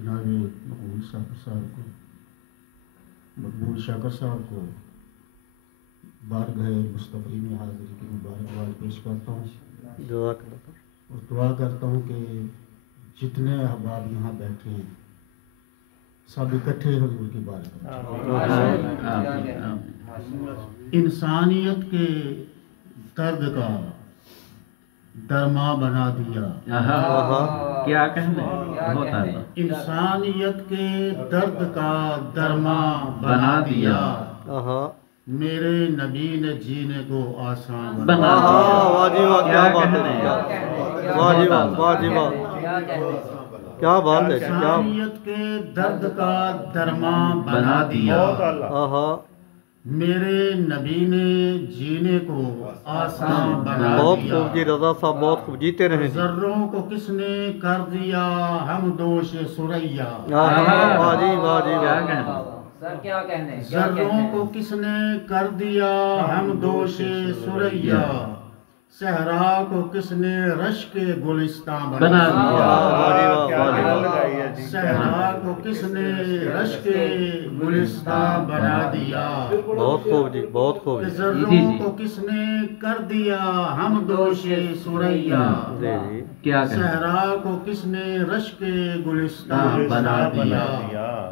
جناب مقبول صاحب کو، مقبول شاکر صاحب کو بارگاہ مصطفی میں حاضری کی مبارکباد پیش کرتا ہوں اور دعا کرتا ہوں کہ جتنے احباب یہاں بیٹھے ہیں سب اکٹھے حضور کی بارگاہ انسانیت کے درد کا درما بنا دیا، کیا کہنا ہے، بہت اعلیٰ، انسانیت کے درد کا درما بنا دیا، میرے نبی نے جینے کو آسان بنا دیا، کیا بات ہے، انسانیت کے درد کا درما بنا دیا، میرے نبی نے جینے کو آسان بنا بہت دیا، خوب جی، رضا صاحب بہت خوب، جیتے رہے جی۔ ذروں کو کس نے کر دیا ہم دوش سریا، واہ جی واہ جی کیا واہ، کہنا، سر کیا کہنے ہیں، ذروں کو کس نے کر دیا ہم دوش سریا، صحرا کو کس نے رشک گلستان بنا دیا، واہ جی واہ، واہ جی واہ، صحرا کو کس نے رشک گلستان بنا دیا، بہت خوب جی، بہت خوب جی، ذروں کو کس نے کر دیا ہم دوش سریا، جی جی، کیا کہنا، صحرا کو کس نے رشک گلستان بنا دیا،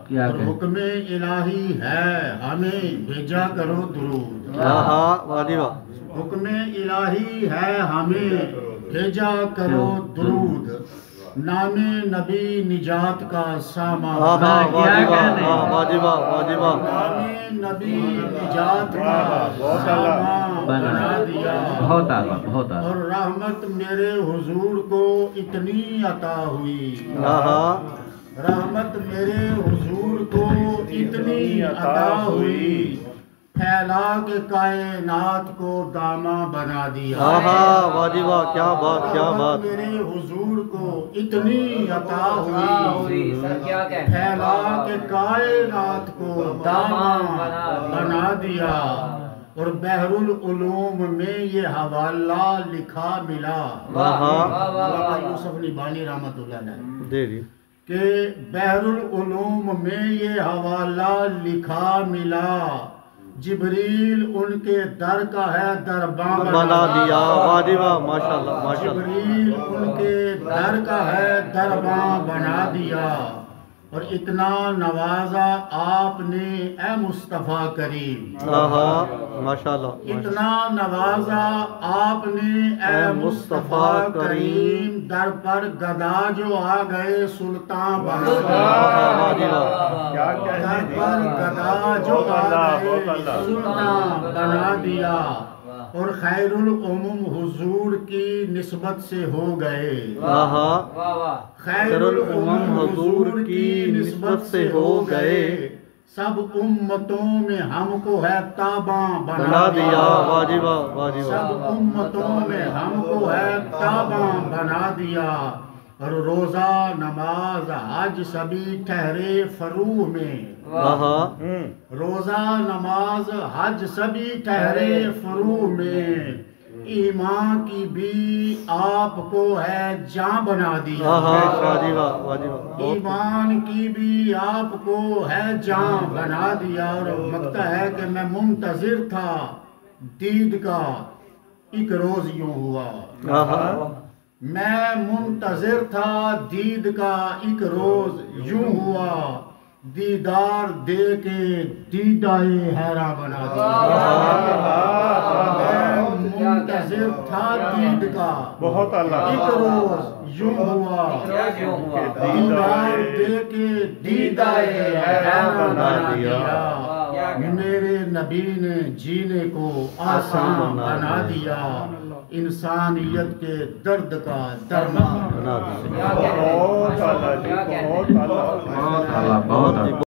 کیا اور کہنا، حکم الہی ہے ہمیں بھیجا کرو درود، واہ جی واہ، حکم الہی ہے ہمیں بھیجا کرو درود، نام نبی نجات کا سامان، واہ جی واہ، واہ جی واہ، واہ جی واہ، نام نبی نجات کا سامان بنا دیا، بہت اعلیٰ، بہت اور اعلیٰ، رحمت میرے حضور کو اتنی عطا ہوئی، رحمت میرے حضور کو اتنی عطا ہوئی، پھیلا کے کائنات کو داماں بنا دیا، واہ جی واہ، کیا بات، کیا رحمت بات، میرے حضور کو اتنی عطا ہوئی، سر کیا کہنے ہیں، پھیلا کے کائنات کو داماں بنا دیا، اور بحر العلوم میں یہ حوالہ لکھا ملا، مولانا یوسف نبھانی رحمت اللہ علیہ جی جی، کہ بحر العلوم میں یہ حوالہ لکھا ملا، جبریل ان کے در کا ہے درباں بنا دیا، واہ جی واہ، ماشاءاللہ ماشاءاللہ، جبریل ان کے در کا ہے درباں بنا دیا، اور اتنا نوازا آپ نے اے مصطفیٰ کریم، ماشاءاللہ، اتنا نوازا آپ نے اے مصطفیٰ کریم، در پر گدا جو آ گئے سلطان بنا واہ جی واہ، دیا، در پر گدا جو آ گئے سلطان بنا دیا، اور خیر الامم حضور کی نسبت سے ہو گئے، خیر الامم حضور کی نسبت سے ہو گئے، سب امتوں میں ہم کو ہے تاباں بنا دیا، واہ جی واہ، واہ جی واہ، سب امتوں میں ہم کو ہے تاباں بنا دیا، اور روزہ نماز حج سبھی ٹھہرے فروع میں، روزہ نماز حج سبھی ٹھہرے فروع میں، ایمان کی بھی آپ کو ہے جاں بنا دیا، واہ جی واہ، واہ جی واہ، ایمان کی بھی آپ کو ہے جاں بنا دیا، اور لگتا ہے کہ میں منتظر تھا دید کا ایک روز یوں ہوا، میں منتظر تھا دید کا ایک روز یوں ہوا، دیدار دے کے دیدائے حیراں بنا دیا، میں منتظر تھا دید کا ایک روز یوں ہوا، دیدار دے کے دیدائے حیراں بنا دیا، میرے نبی نے جینے کو آسان بنا دیا، انسانیت کے درد کا درمان بنا دیا، بہت اعلیٰ، بہت اعلیٰ، بہت اعلیٰ،